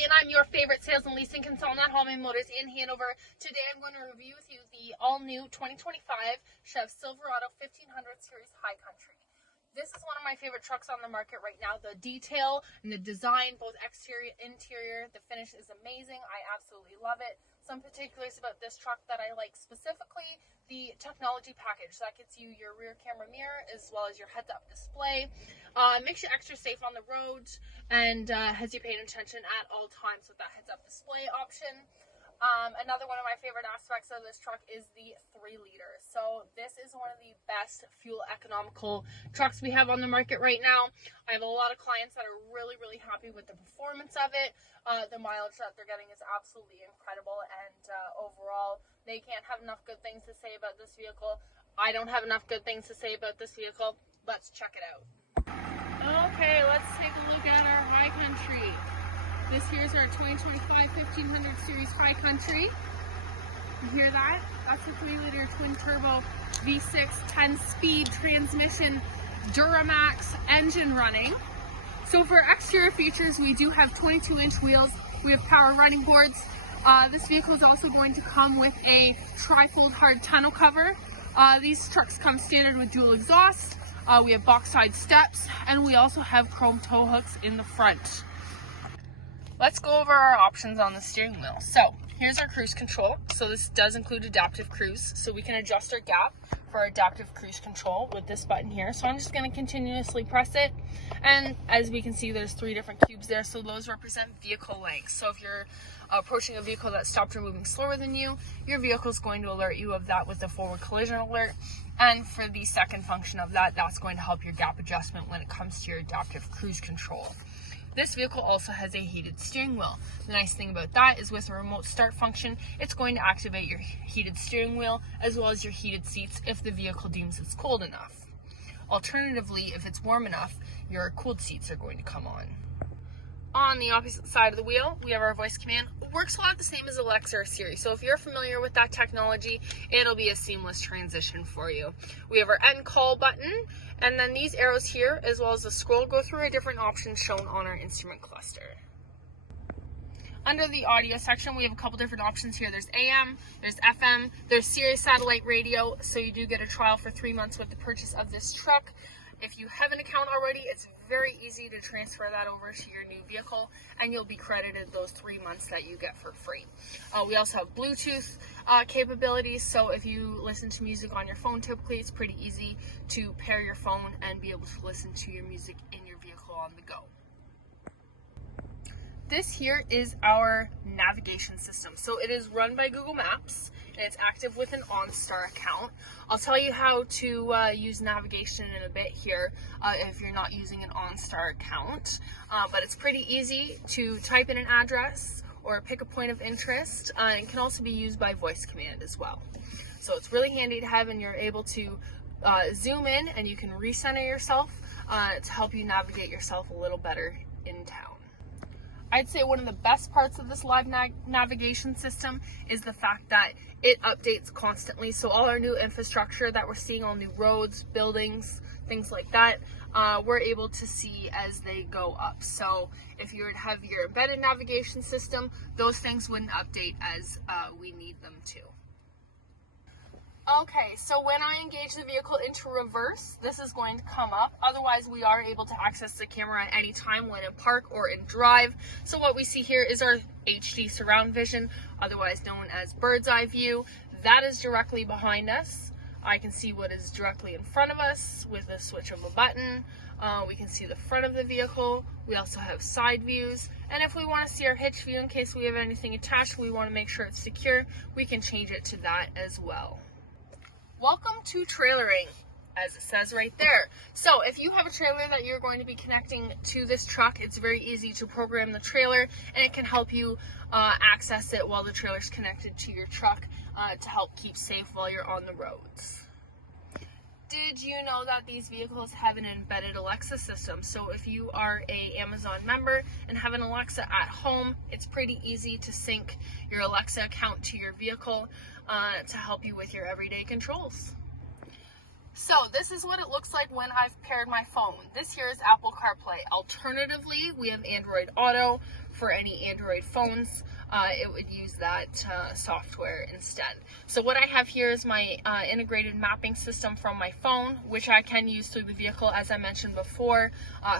Ashley, and I'm your favorite sales and leasing consultant at Hallman Motors in Hanover. Today I'm going to review with you the all-new 2025 Chevy Silverado 1500 Series High Country. This is one of my favorite trucks on the market right now. The detail and the design, both exterior and interior, the finish is amazing. I absolutely love it. Some particulars about this truck that I like specifically: the technology package that gets you your rear camera mirror as well as your heads-up display. Makes you extra safe on the road and has you paying attention at all times with that heads-up display option. Another one of my favorite aspects of this truck is the 3-liter. So this is one of the best fuel economical trucks we have on the market right now. I have a lot of clients that are really happy with the performance of it. The mileage that they're getting is absolutely incredible, and overall they can't have enough good things to say about this vehicle. I don't have enough good things to say about this vehicle. Let's check it out. Okay, let's take a look at our High Country. This here's our 2025 1500 Series High Country. You hear that? That's a 3-liter twin-turbo V6 10-speed transmission Duramax engine running. So for exterior features, we do have 22-inch wheels. We have power running boards. This vehicle is also going to come with a tri-fold hard tonneau cover. These trucks come standard with dual exhaust. We have box side steps, and we also have chrome tow hooks in the front. Let's go over our options on the steering wheel. So here's our cruise control. So this does include adaptive cruise. So we can adjust our gap for adaptive cruise control with this button here. So I'm just going to continuously press it. And as we can see, there's 3 different cubes there. So those represent vehicle lengths. So if you're approaching a vehicle that stopped or moving slower than you, your vehicle is going to alert you of that with the forward collision alert. And for the second function of that, that's going to help your gap adjustment when it comes to your adaptive cruise control. This vehicle also has a heated steering wheel. The nice thing about that is with a remote start function, it's going to activate your heated steering wheel as well as your heated seats if the vehicle deems it's cold enough. Alternatively, if it's warm enough, your cooled seats are going to come on. On the opposite side of the wheel, we have our voice command. It works a lot the same as Alexa or Siri, so if you're familiar with that technology, it'll be a seamless transition for you. We have our end call button, and then these arrows here, as well as the scroll, go through our different options shown on our instrument cluster. Under the audio section, we have a couple different options here. There's AM, there's FM, there's Sirius satellite radio, so you do get a trial for 3 months with the purchase of this truck. If you have an account already, it's very easy to transfer that over to your new vehicle, and you'll be credited those 3 months that you get for free. We also have Bluetooth capabilities, so if you listen to music on your phone, typically it's pretty easy to pair your phone and be able to listen to your music in your vehicle on the go. This here is our navigation system. So it is run by Google Maps, and it's active with an OnStar account. I'll tell you how to use navigation in a bit here if you're not using an OnStar account. But it's pretty easy to type in an address or pick a point of interest, and can also be used by voice command as well. So it's really handy to have, and you're able to zoom in and you can recenter yourself to help you navigate yourself a little better in town. I'd say one of the best parts of this live navigation system is the fact that it updates constantly. So all our new infrastructure that we're seeing, all new roads, buildings, things like that, we're able to see as they go up. So if you were to have your embedded navigation system, those things wouldn't update as we need them to. Okay, so when I engage the vehicle into reverse, this is going to come up. Otherwise, we are able to access the camera at any time when in park or in drive. So what we see here is our HD surround vision, otherwise known as bird's eye view. That is directly behind us. I can see what is directly in front of us with a switch of a button. We can see the front of the vehicle. We also have side views. And if we want to see our hitch view in case we have anything attached, we want to make sure it's secure, we can change it to that as well. Welcome to trailering, as it says right there. So if you have a trailer that you're going to be connecting to this truck, it's very easy to program the trailer, and it can help you access it while the trailer's connected to your truck to help keep safe while you're on the roads. Did you know that these vehicles have an embedded Alexa system? So if you are a Amazon member and have an Alexa at home, it's pretty easy to sync your Alexa account to your vehicle to help you with your everyday controls. So this is what it looks like when I've paired my phone. This here is Apple CarPlay. Alternatively, we have Android Auto. for any Android phones, it would use that software instead. So what I have here is my integrated mapping system from my phone, which I can use through the vehicle, as I mentioned before,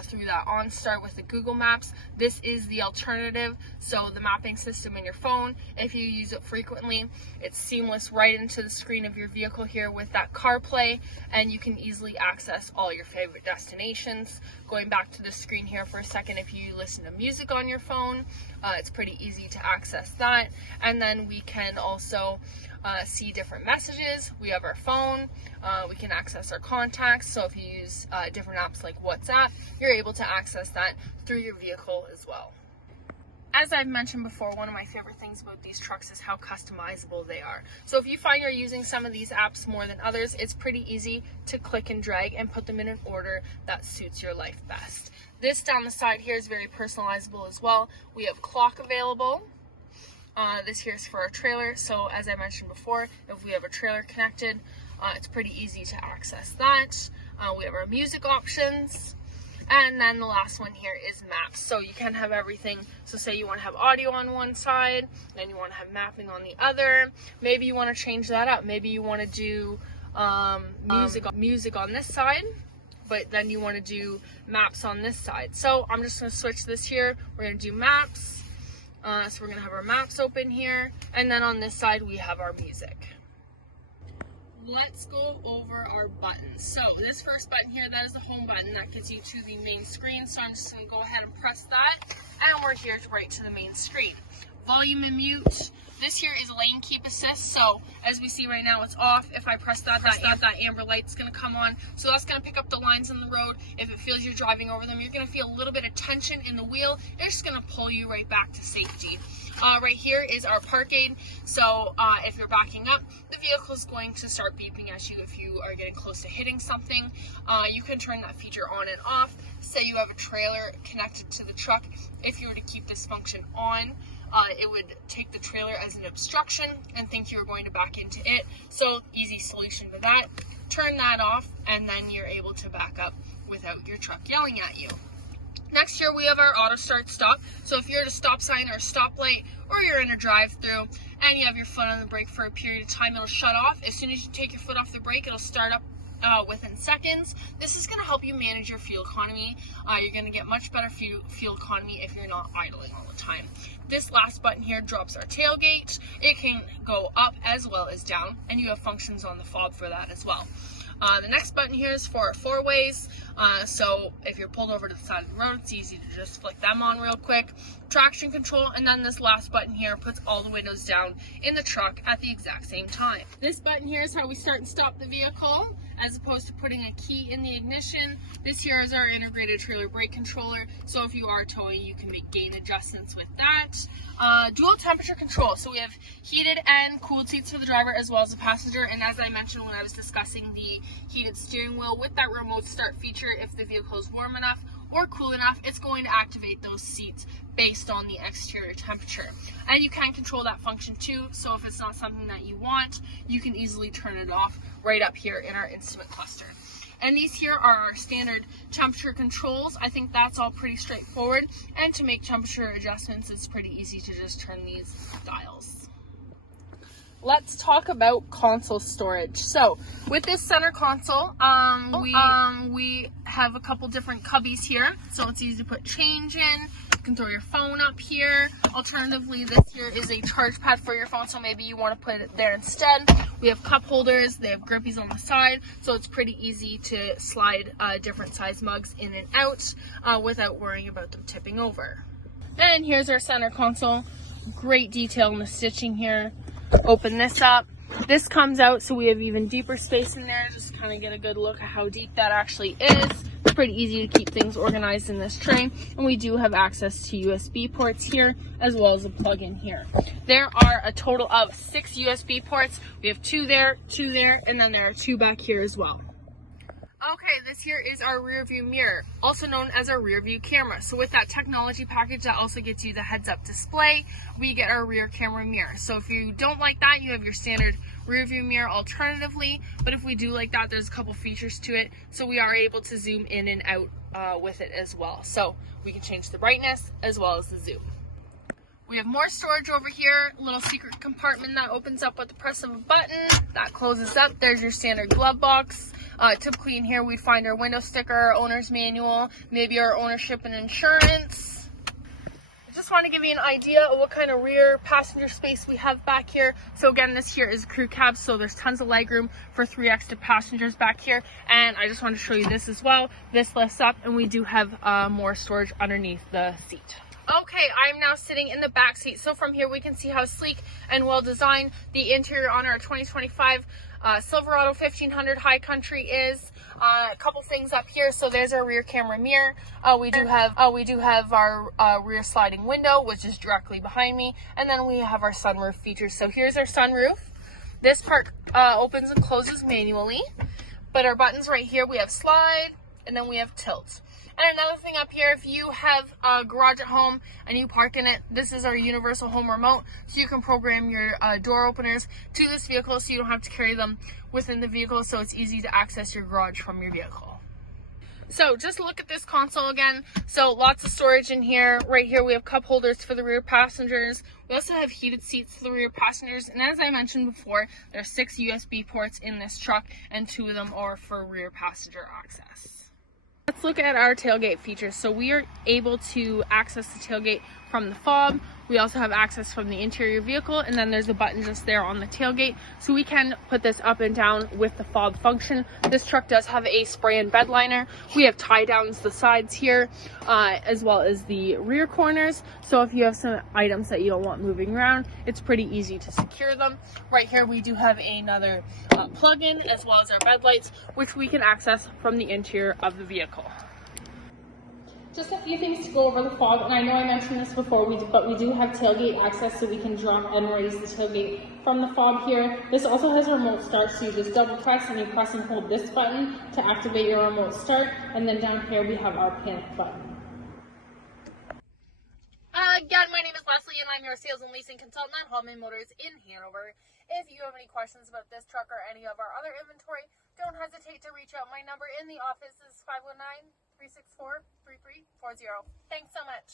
through that OnStar with the Google Maps. This is the alternative. So the mapping system in your phone, if you use it frequently, it's seamless right into the screen of your vehicle here with that CarPlay, and you can easily access all your favorite destinations. Going back to the screen here for a second, if you listen to music on your phone, it's pretty easy to access that. And then we can also see different messages. We have our phone, we can access our contacts. So if you use different apps like WhatsApp, you're able to access that through your vehicle as well. As I've mentioned before, one of my favorite things about these trucks is how customizable they are. So if you find you're using some of these apps more than others, it's pretty easy to click and drag and put them in an order that suits your life best. This down the side here is very personalizable as well. We have clock available. This here is for our trailer. So as I mentioned before, if we have a trailer connected, it's pretty easy to access that. We have our music options. And then the last one here is maps. So you can have everything. So say you want to have audio on one side, then you want to have mapping on the other. Maybe you want to change that up. Maybe you want to do music on this side, but then you want to do maps on this side. So I'm just going to switch this here. We're going to do maps. So we're going to have our maps open here. And then on this side, we have our music. Let's go over our buttons. So this first button here, that is the home button that gets you to the main screen. So I'm just going to go ahead and press that, and we're here right to the main screen. Volume and mute. This here is lane keep assist. So as we see right now, it's off. If I press that amber light's going to come on. So that's going to pick up the lines in the road. If it feels you're driving over them, you're going to feel a little bit of tension in the wheel. It's just going to pull you right back to safety. Right here is our park aid. So if you're backing up, the vehicle is going to start beeping at you if you are getting close to hitting something. You can turn that feature on and off. Say you have a trailer connected to the truck. If you were to keep this function on, it would take the trailer as an obstruction and think you were going to back into it. So easy solution to that. Turn that off, and then you're able to back up without your truck yelling at you. Next here we have our auto start stop. So if you're at a stop sign or a stoplight, or you're in a drive-through and you have your foot on the brake for a period of time, it'll shut off. As soon as you take your foot off the brake, it'll start up within seconds. This is going to help you manage your fuel economy. You're going to get much better fuel economy if you're not idling all the time. This last button here drops our tailgate. It can go up as well as down, and you have functions on the fob for that as well. The next button here is for four-ways. So if you're pulled over to the side of the road, it's easy to just flick them on real quick. Traction control, and then this last button here puts all the windows down in the truck at the exact same time. This button here is how we start and stop the vehicle, as opposed to putting a key in the ignition. This here is our integrated trailer brake controller. So if you are towing, you can make gain adjustments with that. Dual temperature control. So we have heated and cooled seats for the driver as well as the passenger. And as I mentioned when I was discussing the heated steering wheel, with that remote start feature, if the vehicle is warm enough or cool enough, it's going to activate those seats based on the exterior temperature. And you can control that function too, so if it's not something that you want, you can easily turn it off right up here in our instrument cluster. And these here are our standard temperature controls. I think that's all pretty straightforward, and to make temperature adjustments, it's pretty easy to just turn these dials. Let's talk about console storage. So with this center console, we have a couple different cubbies here. So it's easy to put change in. You can throw your phone up here. Alternatively, this here is a charge pad for your phone, so maybe you want to put it there instead. We have cup holders. They have grippies on the side, so it's pretty easy to slide different size mugs in and out without worrying about them tipping over. And here's our center console. Great detail in the stitching here. Open this up. This comes out, so we have even deeper space in there. Just kind of get a good look at how deep that actually is. It's pretty easy to keep things organized in this tray, and we do have access to USB ports here as well as a plug-in here. There are a total of 6 USB ports. We have 2 there, and then there are 2 back here as well. Okay, this here is our rear view mirror, also known as our rear view camera. So with that technology package that also gets you the heads up display, we get our rear camera mirror. So if you don't like that, you have your standard rear view mirror alternatively, but if we do like that, there's a couple features to it. So we are able to zoom in and out with it as well. So we can change the brightness as well as the zoom. We have more storage over here, a little secret compartment that opens up with the press of a button. That closes up. There's your standard glove box. Typically in here we'd find our window sticker, our owner's manual, maybe our ownership and insurance. I just want to give you an idea of what kind of rear passenger space we have back here. So again, this here is a crew cab, so there's tons of legroom for 3 extra passengers back here. And I just want to show you this as well. This lifts up and we do have more storage underneath the seat. Okay, I'm now sitting in the back seat. So from here we can see how sleek and well designed the interior on our 2025 Silverado 1500 High Country is. A couple things up here. So there's our rear camera mirror. We do have our rear sliding window, which is directly behind me, and then we have our sunroof features. So here's our sunroof. This part opens and closes manually, but our buttons right here, we have slide and then we have tilt. And another thing up here, if you have a garage at home and you park in it, this is our universal home remote. So you can program your door openers to this vehicle so you don't have to carry them within the vehicle. So it's easy to access your garage from your vehicle. So just look at this console again. So lots of storage in here. Right here we have cup holders for the rear passengers. We also have heated seats for the rear passengers. And as I mentioned before, there are 6 USB ports in this truck and 2 of them are for rear passenger access. Let's look at our tailgate features. So we are able to access the tailgate from the fob. We also have access from the interior vehicle, and then there's a button just there on the tailgate. So we can put this up and down with the fob function. This truck does have a spray and bed liner. We have tie downs the sides here, as well as the rear corners. So if you have some items that you don't want moving around, it's pretty easy to secure them. Right here we do have another plug-in, as well as our bed lights, which we can access from the interior of the vehicle. Just a few things to go over the fob, and I know I mentioned this before, but we do have tailgate access, so we can drop and raise the tailgate from the fob here. This also has a remote start, so you just double press and you press and hold this button to activate your remote start, and then down here we have our panic button. Again, my name is Leslie and I'm your sales and leasing consultant at Hallman Motors in Hanover. If you have any questions about this truck or any of our other inventory, don't hesitate to reach out. My number in the office is 519-364-3340. Thanks so much.